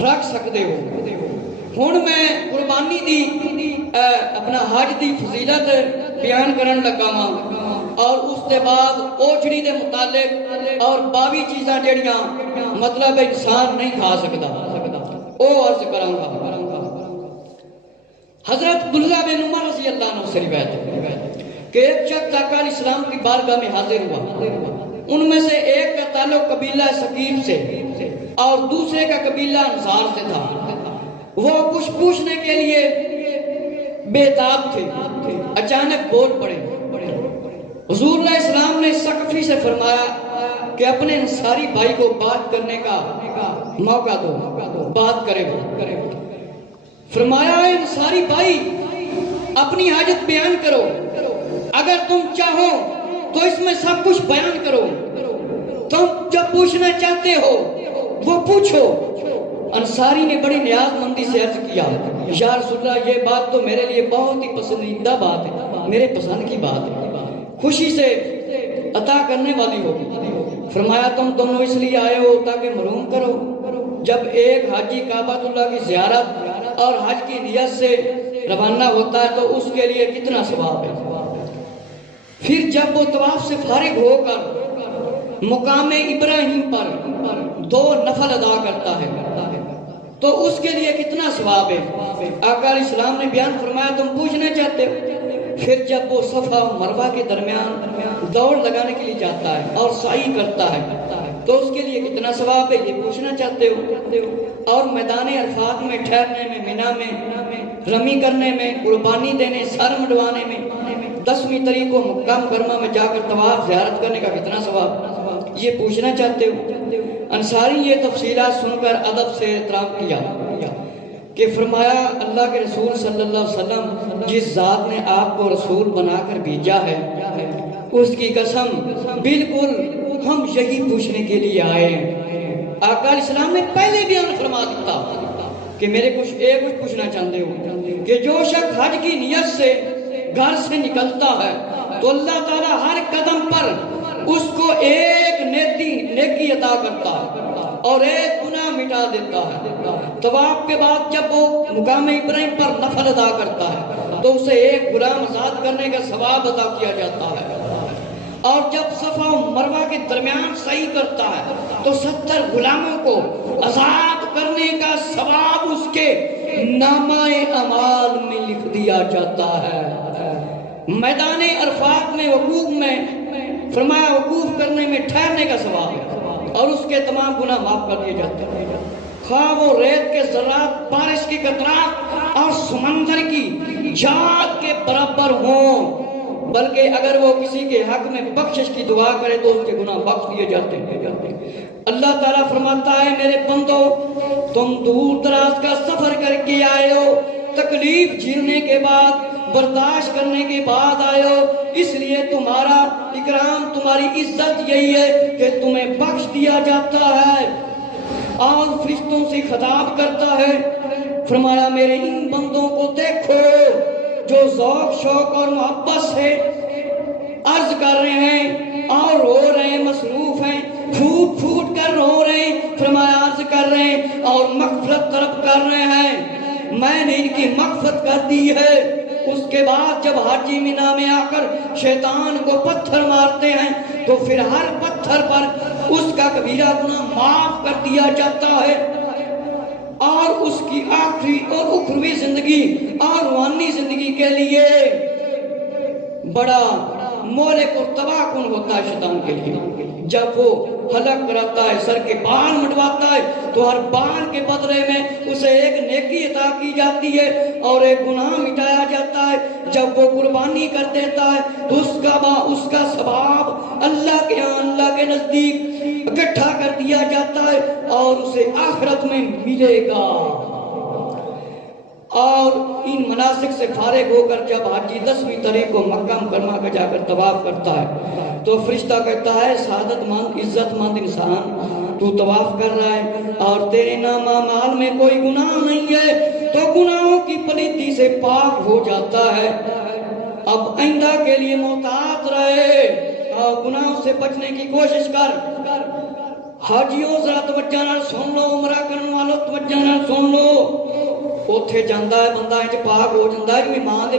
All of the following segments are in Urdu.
رکھ سکتے ہو۔ ہن میں قربانی دی اپنا حج دی فضیلت بیان کرن لگا ہاں، اور اس کے بعد اوجڑی دے متعلق اور 22 چیزاں جڑیاں مطلب انسان نہیں کھا سکتا او عرض کراں گا۔ حضرت عبداللہ بن عمر رضی اللہ عنہ سے روایت ہے کہ ایک شخص آقا علیہ السلام کی بارگاہ میں حاضر ہوا، ان میں سے ایک کا تعلق قبیلہ ثقیف سے اور دوسرے کا قبیلہ انصار سے تھا۔ وہ کچھ پوچھنے کے لیے بےتاب تھے، اچانک بول پڑے۔ حضور علیہ السلام نے ثقفی سے فرمایا کہ اپنے انصاری بھائی کو بات کرنے کا موقع دو، بات کرے وہ۔ فرمایا اے انصاری بھائی، اپنی حاجت بیان کرو، اگر تم چاہو تو اس میں سب کچھ بیان کرو، تم جب پوچھنا چاہتے ہو وہ پوچھو۔ انصاری نے بڑی نیاز مندی سے عرض کیا، یا رسول اللہ یہ بات تو میرے لیے بہت ہی پسندیدہ بات ہے، میرے پسند کی بات ہے، خوشی سے عطا کرنے والی ہوگی۔ فرمایا تم دونوں اس لیے آئے ہو تاکہ معلوم کرو، جب ایک حاجی کعبۃ اللہ کی زیارت اور حج کی نیت سے روانہ ہوتا ہے تو اس کے لیے کتنا ثواب ہے۔ پھر جب وہ طواف سے فارغ ہو کر مقام ابراہیم پر 2 نفل ادا کرتا ہے تو اس کے لیے کتنا ثواب ہے۔ آقا علیہ السلام نے بیان فرمایا تم پوچھنا چاہتے ہو۔ پھر جب وہ صفا و مروہ کے درمیان دوڑ لگانے کے لیے جاتا ہے اور سعی کرتا ہے تو اس کے لیے کتنا ثواب ہے، یہ پوچھنا چاہتے ہو۔ اور میدان عرفات میں ٹھہرنے میں، منی میں رمی کرنے میں، قربانی دینے، سر مڈوانے میں، 10ویں تاریخ کو مکہ مکرمہ میں جا کر طواف زیارت کرنے کا کتنا ثواب، یہ پوچھنا چاہتے ہو۔ انصاری یہ تفصیلات سن کر ادب سے احترام کیا کہ فرمایا اللہ کے رسول صلی اللہ علیہ وسلم جس ذات نے آپ کو رسول بنا کر بھیجا ہے اس کی قسم بالکل ہم یہی پوچھنے کے لیے آئے ہیں۔ آقا علیہ السلام نے پہلے بیان فرما دیتا کہ میرے کچھ پوچھنا چاہتے ہو کہ جو شخص حج کی نیت سے گھر سے نکلتا ہے تو اللہ تعالیٰ ہر قدم پر اس کو ایک نیکی عطا کرتا ہے اور ایک گناہ مٹا دیتا ہے۔ طواف کے بعد جب وہ مقام ابراہیم پر نفل ادا کرتا ہے تو اسے ایک غلام آزاد کرنے کا ثواب عطا کیا جاتا ہے، اور جب صفا و مروہ کے درمیان سعی کرتا ہے تو 70 غلاموں کو آزاد کرنے کا ثواب اس کے نامہ اعمال میں لکھ دیا جاتا ہے۔ میدان عرفات میں وقوف میں فرمایا وقوف کرنے میں ٹھہرنے کا ثواب ہے اور اس کے تمام گناہ معاف کر دیے جاتے ہیں، خواہ وہ ریت کے ذرات، بارش کی قطرات اور سمندر کی جھاگ کے برابر ہوں، بلکہ اگر وہ کسی کے حق میں بخشش کی دعا کرے تو اس کے گناہ بخش دیے جاتے ہیں۔ اللہ تعالیٰ فرماتا ہے میرے بندو تم دور دراز کا سفر کر کے آئے ہو، تکلیف جھیلنے کے بعد، برداشت کرنے کے بعد آئے ہو، اس لیے تمہارا اکرام، تمہاری عزت یہی ہے کہ تمہیں بخش دیا جاتا ہے۔ اور فرشتوں سے خطاب کرتا ہے، فرمایا میرے ان بندوں کو دیکھو جو ذوق شوق اور محبت سے عرض کر رہے ہیں اور رو رہے ہیں، مصروف ہیں، پھوٹ پھوٹ کر رو رہے ہیں، فرمایا عرض کر رہے ہیں اور مغفرت طلب کر رہے ہیں، میں نے ان کی مغفرت کر دی ہے۔ اس کے بعد جب حاجی مینا میں آ کر شیطان کو پتھر مارتے ہیں تو پھر ہر پتھر پر اس کا کبیرہ گناہ معاف کر دیا جاتا ہے، اور اس کی آخری اور اخروی زندگی اور روحانی زندگی کے لیے بڑا مہلک اور تباہ کن ہوتا ہے شیطان کے لیے۔ جب وہ حلق کراتا ہے، سر کے بال مٹواتا ہے تو ہر بال کے بدلے میں اسے ایک نیکی عطا کی جاتی ہے اور ایک گناہ مٹایا جاتا ہے۔ جب وہ قربانی کر دیتا ہے تو اس کا ثواب اللہ کے ہاں، اللہ کے نزدیک اکٹھا کر دیا جاتا ہے اور اسے آخرت میں ملے گا۔ اور ان مناسک سے فارغ ہو کر جب حاجی 10ویں تاریخ کو مکہ مکرمہ کا جا کر طواف کرتا ہے تو فرشتہ کہتا ہے سعادت مند، عزت مند انسان، تو طواف کر رہا ہے اور تیرے نام اعمال میں کوئی گناہ نہیں ہے تو گناہوں کی پلیتی سے پاک ہو جاتا ہے۔ اب آئندہ کے لیے محتاط رہے اور گناہوں سے بچنے کی کوشش کر۔ حاجیوں ذرا توجہ نال سن لو، عمرہ کرنے والوں توجہ نال ਉੱਥੇ ਜਾਂਦਾ ਹੈ ਬੰਦਾ ਇੰਜ ਪਾਕ ਹੋ ਜਾਂਦਾ ਹੈ ਜਿਵੇਂ ਮਾਂ ਦੇ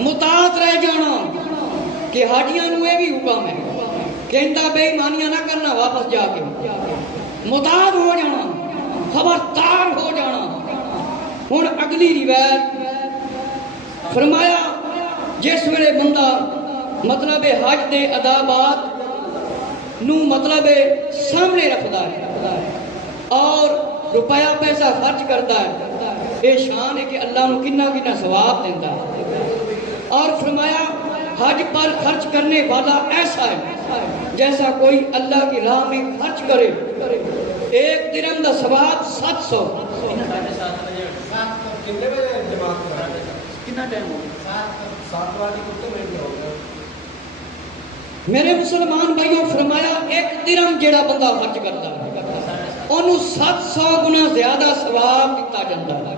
مطاعت رہ جانا کہ حاجیاں نو یہ بھی حکم ہے کہ اندا بے ایمانیاں نہ کرنا واپس جا کے مطاعت ہو جانا خبردار ہو جانا. ہن اگلی روایت فرمایا جس ویلے بندہ مطلب حج دے ادابات نو مطلب سامنے رکھدا ہے اور روپیہ پیسہ خرچ کرتا ہے یہ شان ہے کہ اللہ نو کنا کنا ثواب دیتا ہے. اور فرمایا حج پر خرچ کرنے والا ایسا ہے جیسا کوئی اللہ کی راہ میں خرچ کرے 1 درہم دا ثواب 700. میرے مسلمان بھائیوں فرمایا 1 درہم جیڑا بندہ خرچ کرتا ہے انہوں 700 گنا زیادہ ثواب دیتا جاتا ہے.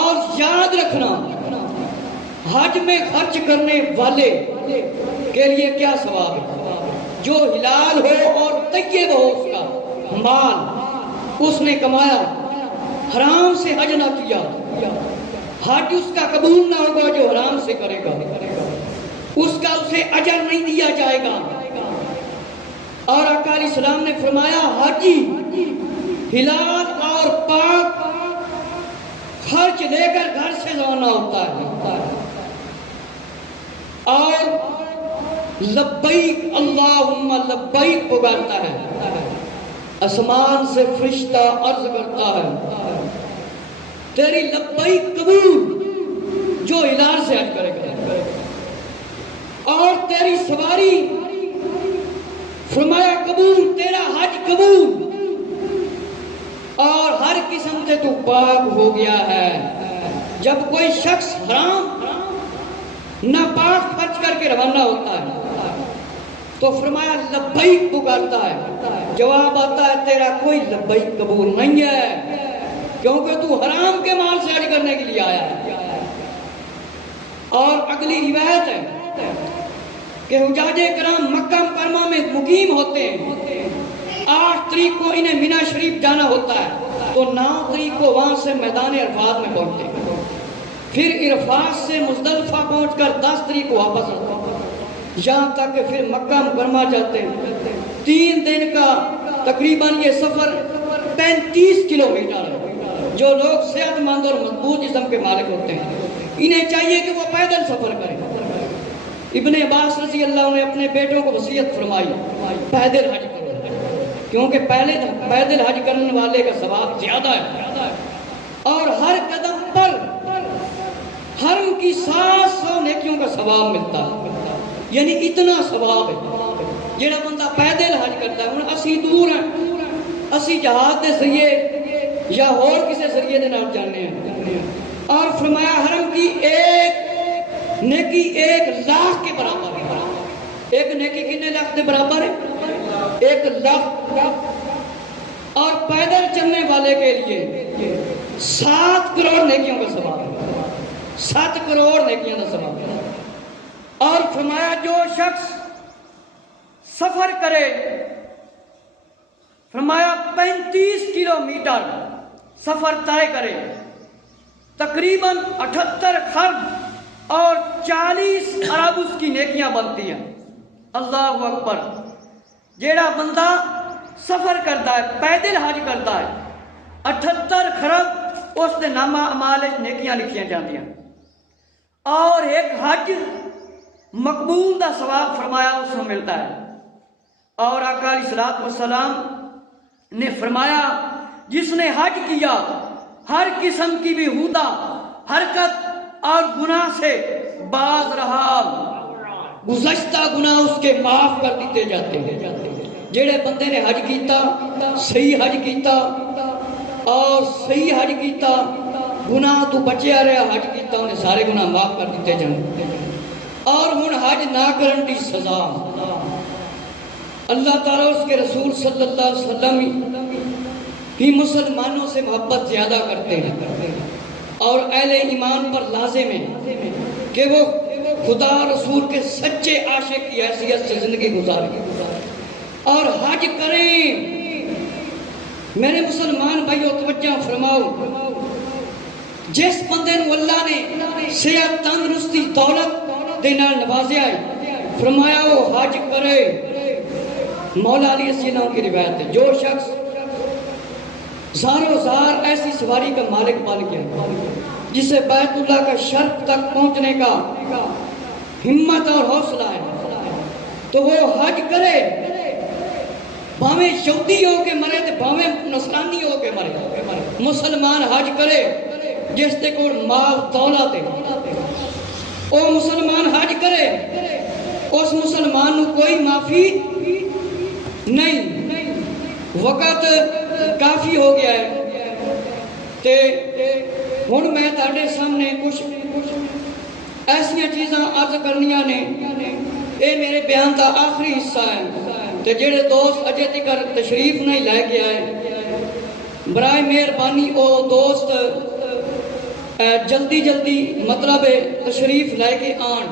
اور یاد رکھنا حج میں خرچ کرنے والے کے لیے کیا ثواب ہے. جو حلال ہو اور طیب ہو اس کا مال اس نے کمایا حرام سے حج نہ کیا حج اس کا قبول نہ ہوگا جو حرام سے کرے گا اس کا اسے اجر نہیں دیا جائے گا. اور آقا علیہ السلام نے فرمایا حاجی حلال اور پاک خرچ لے کر گھر سے روانہ ہوتا ہے اور لبیک اللہم لبیک پکارتا ہے. آسمان سے فرشتہ عرض کرتا ہے تیری لبیک قبول جو ہلال سے حج کرے گا اور تیری سواری فرمایا قبول تیرا حج قبول اور ہر قسم سے تو پاک ہو گیا ہے. جب کوئی شخص حرام ناپاک خرچ کر کے روانہ ہوتا ہے تو فرمایا لبیک پکارتا ہے جواب آتا ہے تیرا کوئی لبیک قبول نہیں ہے کیونکہ تو حرام کے مال سے حج کرنے کے لیے آیا ہے. اور اگلی روایت ہے کہ حجاج کرام مکہ مکرمہ میں مقیم ہوتے ہیں 8 تاریخ کو انہیں مینا شریف جانا ہوتا ہے تو 9 تاریخ کو وہاں سے میدان عرفات میں پہنچتے ہیں پھر عرفات سے مزدلفہ پہنچ کر 10 تاریخ کو واپس آتے ہیں یہاں تک کہ پھر مکہ مکرمہ جاتے ہیں 3 دن کا تقریباً یہ سفر 35 کلومیٹر ہے. جو لوگ صحت مند اور مضبوط جسم کے مالک ہوتے ہیں انہیں چاہیے کہ وہ پیدل سفر کریں. ابن عباس رضی اللہ عنہ نے اپنے بیٹوں کو وصیت فرمائی پیدل حج کرو کیونکہ پیدل حج کرنے والے کا ثواب زیادہ ہے اور ہر قدم پر حرم کی 700 نیکیوں کا ثواب ملتا ہے. یعنی اتنا ثواب ہے جیڑا بندہ پیدل حج کرتا ہے. ہن اسی دور ہیں اسی جہاز دے ذریعے یا اور کسی ذریعے دے نال جانے ہیں اور فرمایا حرم کی ایک نیکی 1 لاکھ کے برابر ہے. ایک نیکی کتنے لاکھ کے برابر ہے 1 لاکھ. اور پیدل چلنے والے کے لیے 7 کروڑ نیکیوں کا ثواب ہے 7 کروڑ نیکیوں کا ثواب ہے. اور فرمایا جو شخص سفر کرے فرمایا 35 کلومیٹر سفر طے کرے تقریباً 78 خرب اور 40 ارب اس کی نیکیاں بنتی ہیں. اللہ اکبر. جیڑا بندہ سفر کرتا ہے پیدل حج کرتا ہے 78 خرب اس دے نامہ اعمال نیکیاں لکھیاں جاندیاں اور ایک حج مقبول دا ثواب فرمایا اس کو ملتا ہے. اور آقا علیہ الصلوۃ والسلام نے فرمایا جس نے حج کیا ہر قسم کی بیہودہ حرکت اور گناہ سے باز رہا گزشتہ گناہ اس کے معاف کر دیتے جاتے ہیں. جیڑے بندے نے حج کیتا صحیح حج کیتا اور صحیح حج کیتا گناہ تو بچیا رہا حج کیتا انہیں سارے گناہ معاف کر دیتے جانے. اور ہن حج نہ کرن دی سزا اللہ تعالیٰ اس کے رسول صلی اللہ علیہ وسلم ہی مسلمانوں سے محبت زیادہ کرتے ہیں اور اہل ایمان پر لازم ہے کہ وہ خدا رسول کے سچے عاشق کی حیثیت سے زندگی گزاریں اور حج کریں. میرے مسلمان بھائیو توجہ فرماؤ جس بندے نو اللہ نے صحت تندرستی دولت دے نال نوازیا ہے، فرمایا وہ حج کرے۔ مولا علی رضی اللہ عنہ کی روایت ہے، جو شخص زاروں زار ایسی سواری کا مالک بن گیا جسے بیت اللہ کا شرف تک پہنچنے کا ہمت اور حوصلہ ہے، تو وہ حج کرے، بھاویں یہودی ہو کے مرے تے بھاویں نصرانی ہو کے مرے، مسلمان حج کرے جس تے کول مال دولت ہے، او مسلمان حج کرے، اس مسلمان نو کوئی معافی نہیں۔ وقت کافی ہو گیا ہے تے ہن میں تہاڈے سامنے کچھ ایسیاں چیزاں عرض کرنیاں نے، اے میرے بیان دا آخری حصہ ہے تے جڑے دوست اجے تک تشریف نہیں لے کے آئے، برائے مہربانی او دوست جلدی مطلب تشریف لے کے آن۔